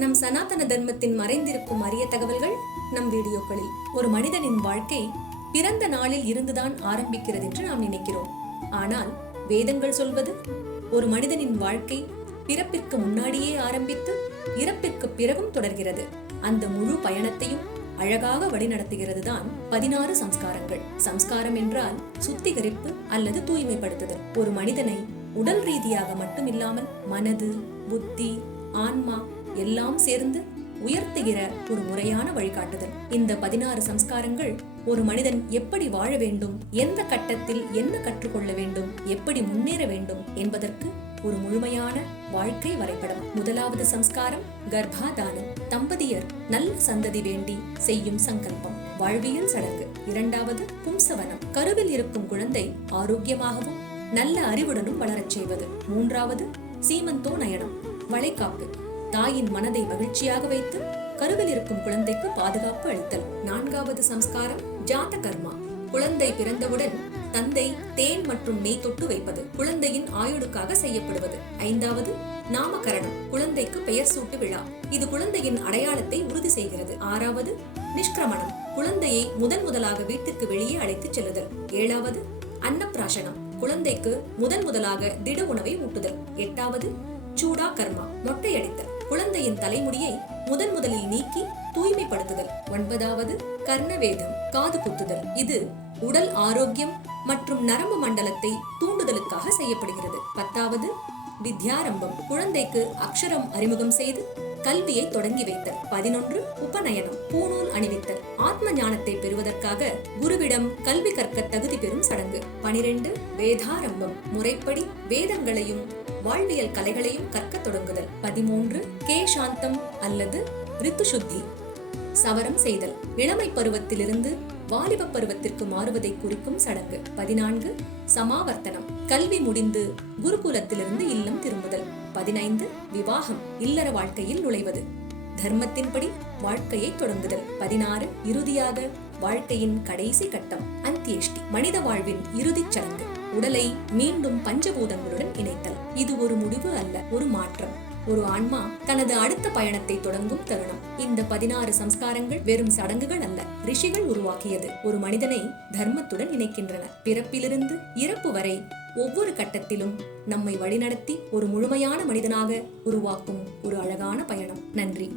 நம் சனாதன தர்மத்தின் மறைந்திருக்கும் அரிய தகவல்கள் நம் வீடியோக்களில். ஒரு மனிதனின் வாழ்க்கை பிறந்த நாளில் இருந்துதான் ஆரம்பிக்கிறது என்று நாம் நினைக்கிறோம். ஆனால் வேதங்கள் சொல்வது ஒரு மனிதனின் வாழ்க்கை பிறப்பிற்கு முன்னாடியே ஆரம்பித்து இறப்பிற்கு பிறகும் தொடர்கிறது. அந்த முழு பயணத்தையும் அழகாக வழிநடத்துகிறது தான் 16 சம்ஸ்காரங்கள். சம்ஸ்காரம் என்றால் சுத்திகரிப்பு அல்லது தூய்மைப்படுத்துதல். ஒரு மனிதனை உடல் ரீதியாக மட்டுமில்லாமல் மனது, புத்தி, ஆன்மா எல்லாம் சேர்ந்து உயர்த்துகிற ஒரு முறையான வழிகாட்டுதல். இந்த 16 சம்ஸ்காரங்கள் ஒரு மனிதன் எப்படி வாழ வேண்டும், எந்த கட்டத்தில் என்ன கற்றுக்கொள்ள வேண்டும், எப்படி முன்னேற வேண்டும் என்பதற்கு ஒரு முழுமையான வாழ்க்கை வரைபடம். முதலாவது சம்ஸ்காரம் கர்ப்பாதானம். தம்பதியர் நல்ல சந்ததி வேண்டி செய்யும் சங்கல்பம், வாழ்வியல் சடங்கு. இரண்டாவது பும்சவனம். கருவில் இருக்கும் குழந்தை ஆரோக்கியமாகவும் நல்ல அறிவுடனும் வளரச் செய்வது. மூன்றாவது சீமந்தோ நயனம், வளைகாப்பு. தாயின் மனதை மகிழ்ச்சியாக வைத்து கருவில் இருக்கும் குழந்தைக்கு பாதுகாப்பு அளித்தல். நான்காவது சம்ஸ்காரம் ஜாத கர்மா. குழந்தை பிறந்தவுடன் தந்தை தேன் மற்றும் நெய் தொட்டு வைப்பது, குழந்தையின் ஆயுளுக்காக செய்யப்படுவது. ஐந்தாவது நாமகரணம், குழந்தைக்கு பெயர் சூட்டு விழா. இது குழந்தையின் அடையாளத்தை உறுதி செய்கிறது. ஆறாவது நிஷ்கிரமணம், குழந்தையை முதலாக வீட்டிற்கு வெளியே அழைத்துச் செல்லுதல். ஏழாவது அன்னப்பிராசனம், குழந்தைக்கு முதலாக திட உணவை ஊட்டுதல். எட்டாவது சூடா கர்மா, மொட்டையடித்தல், குழந்தையின் தலைமுடியை முதலில் நீக்கி தூய்மைப்படுத்துதல். ஒன்பதாவது கர்ணவேதம், காது குத்துதல். இது உடல் ஆரோக்கியம் மற்றும் நரம்பு மண்டலத்தை தூண்டுதலுக்காக செய்யப்படுகிறது. பத்தாவது வித்யாரம்பம், குழந்தைக்கு அக்ஷரம் அறிமுகம் செய்து கல்வியை தொடங்கி வைத்தல். 11 உபநயனம், பூணூல் அணிவித்தல், ஆத்ம ஞானத்தை பெறுவதற்காக குருவிடம் கல்வி கற்க தகுதி பெறும் சடங்கு. 12 வேதாரம்பம், முறைப்படி வேதங்களையும் வாழ்வியல் கலைகளையும் கற்க தொடங்குதல். 13 கேசாந்தம் அல்லது ரித்து சுத்தி, சவரம் செய்தல், இளமை பருவத்திலிருந்து வாலிப பருவத்திற்கு மாறுவதை குறிக்கும் சடங்கு. 14 சமாவர்த்தனம், கல்வி முடிந்து குருகுலத்திலிருந்து இல்லம் திரும்புதல். 15 விவாகம், இல்லற வாழ்க்கையில் நுழைவது, தர்மத்தின்படி வாழ்க்கையை தொடங்குதல். 16 இறுதியாக வாழ்க்கையின் கடைசி கட்டம் அந்தியேஷ்டி, மனித வாழ்வின் இறுதிச் சடங்கு, உடலை மீண்டும் பஞ்சபூதங்களுடன் இணைத்தல். இது ஒரு முடிவு அல்ல, ஒரு மாற்றம். ஒரு ஆன்மா தனது அடுத்த பயணத்தை தொடங்கும் தருணம். இந்த 16 சம்ஸ்காரங்கள் வெறும் சடங்குகள் அல்ல, ரிஷிகள் உருவாக்கியது. ஒரு மனிதனை தர்மத்துடன் இணைக்கின்றன. பிறப்பிலிருந்து இறப்பு வரை ஒவ்வொரு கட்டத்திலும் நம்மை வழிநடத்தி ஒரு முழுமையான மனிதனாக உருவாக்கும் ஒரு அழகான பயணம். நன்றி.